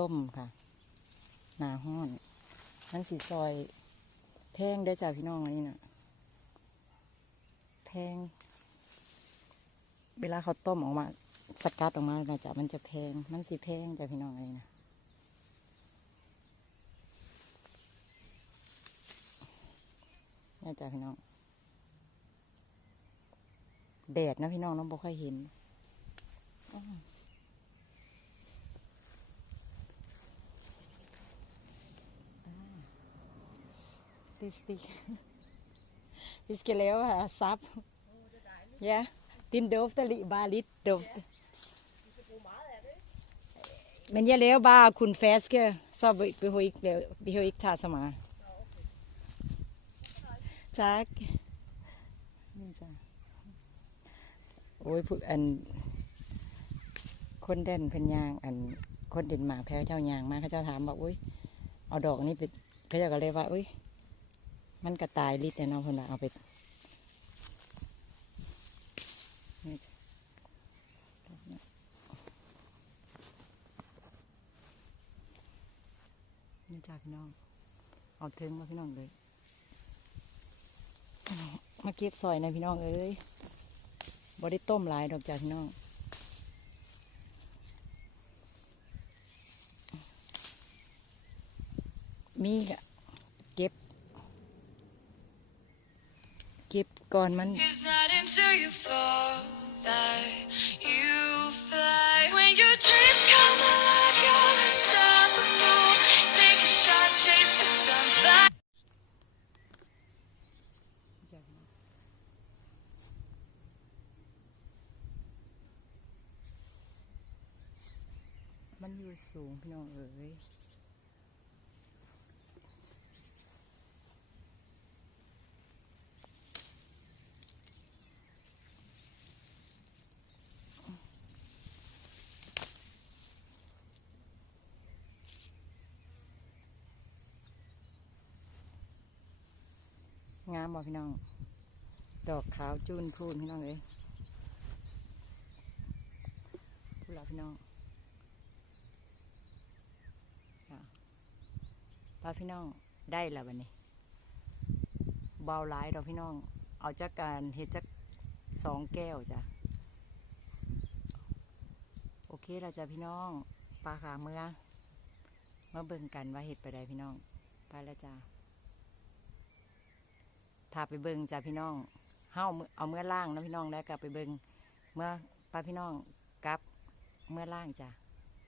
ต้มค่ะ หนาห้อนมันสีซอยแพงได้จ้าพี่น้องอันนี้นะแพง เวลาเขาต้มออกมาสกัดออกมานะจ๊ะมันจะแพง มันสีแพงจ้ะพี่น้องอันนี้นะนี่จ้ะพี่น้องแดดนะพี่น้องน้องบ่ค่อยเห็นอ้าวอ่า This thing. This ke leo ha sap. Ja. Din dufter lige bare lidt duft. Men jeg laver bare kun ferske, så be- behøver I ikke, lave, behøver I ikke tage så meget. Tak. นี่จ้ะโอ้ยผู้อัน คนเด่นเพิ่นยาง อันคนเด่นหมากแพ้เจ้ายางมาเขาเจ้าถามบอกอุ้ยเอาดอกนี้ไปเขาเจ้าก็เลยว่าอุ้ย มันกระตายลิดแต่เนาะพิ่นว่าเอาไปนี่จ้ะนี่จ้าพี่น้อง เอาถึงมาพี่น้องเลย มาเก็บซอยนะพี่น้องเอ้ยบ่ได้ต้มหลายดอกจ้าพี่น้องมีกะ เก็บก่อนมัน It's not until you fall that you fly. When your dreams come alive, you're unstoppable. Take a shot, chase the sun. Fly มันอยู่สูงพี่น้องเอ้ย งามบ่พี่น้อง ดอกขาวจูนพูนพี่น้องเอ้ยพูดละพี่น้องพาพี่น้องได้แล้ววันนี้ เบาหลายดอกพี่น้อง เอาจากการเฮ็ดจักสองแก้วจ้ะ โอเคแล้วจ้ะพี่น้องปลาขาเมื่อมาเบิ่งกันว่าเฮ็ดไปได้พี่น้อง ไปแล้วจ้ะ ถ้าไปเบิงจ้ะพี่น้องเฮาเอาเมื่อล่างนะพี่น้องแล้วกลับไปเบิงเมื่อป้าพี่น้องกลับเมื่อล่างจ้ะ